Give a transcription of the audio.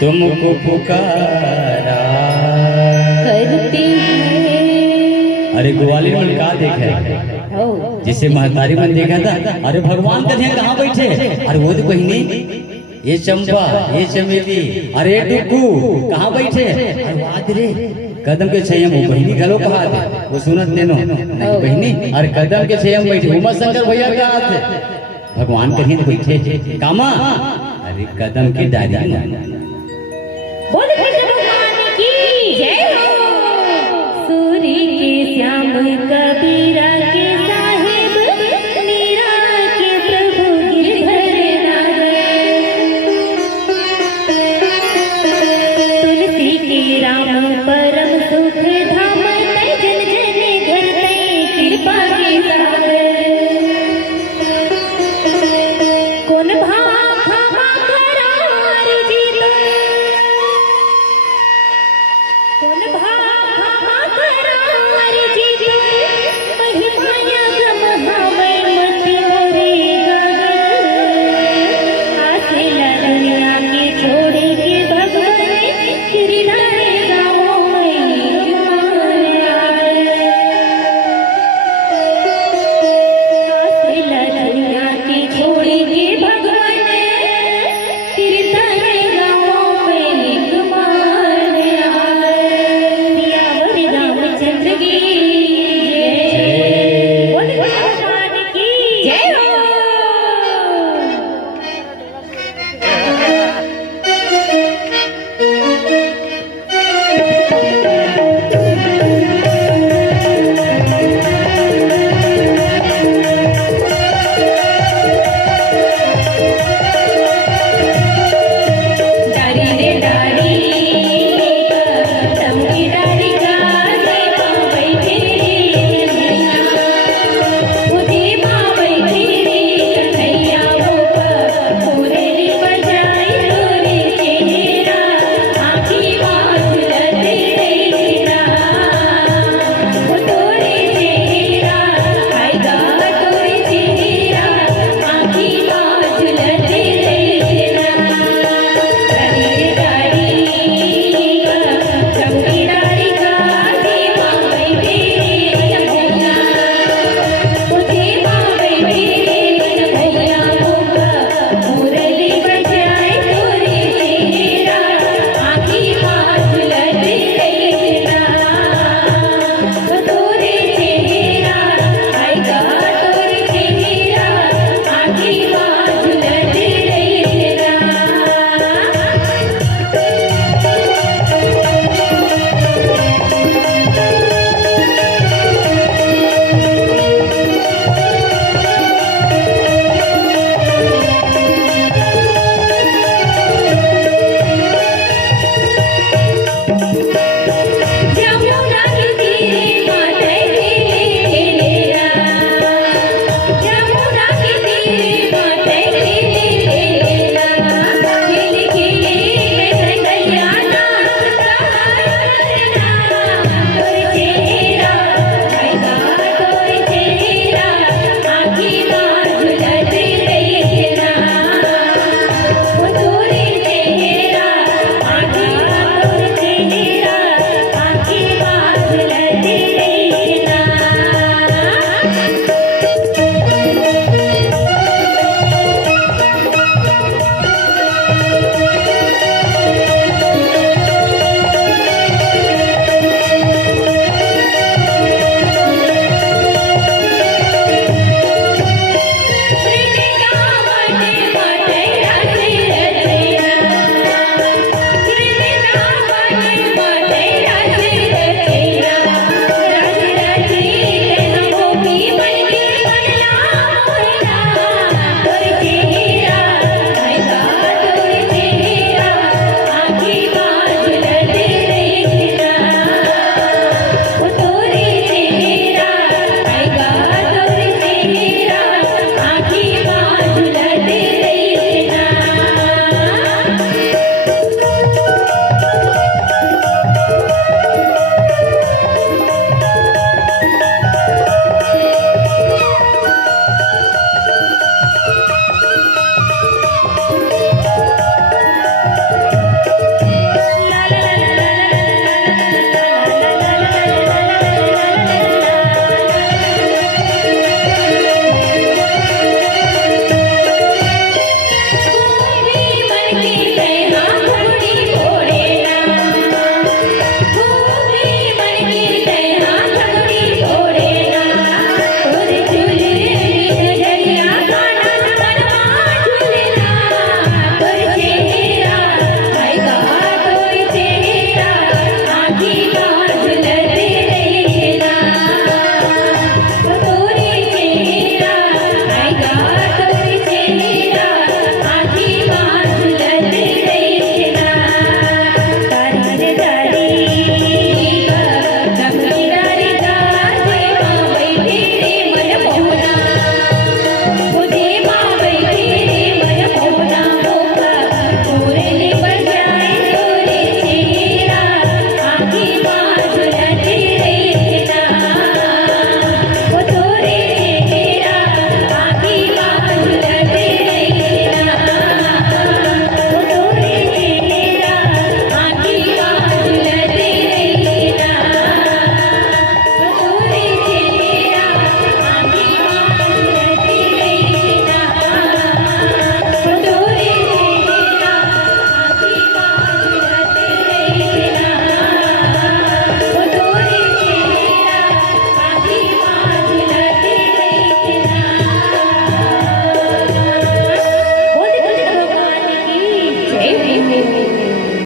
तुमको पुकारा करते हैं। अरे ग्वालियर में का देखा ओ, जिसे महतारी मन देखा था। अरे भगवान का ध्यान कहाँ बैठे। अरे वो तो बहनी ये चंपा ये चमेली अरे डुक्कू कहाँ बैठे। अरे वाद रे कदम के छयम वो बहनी गलो कहा थे वो सुनत देनो नहीं बहनी। अरे कदम के छयम बैठे उमा शंकर भैया कहा थे भगवान कहीं बैठे कामा। अरे कदम की डाली बोले कृष्ण भगवान की जय हो। सूर्य के श्याम का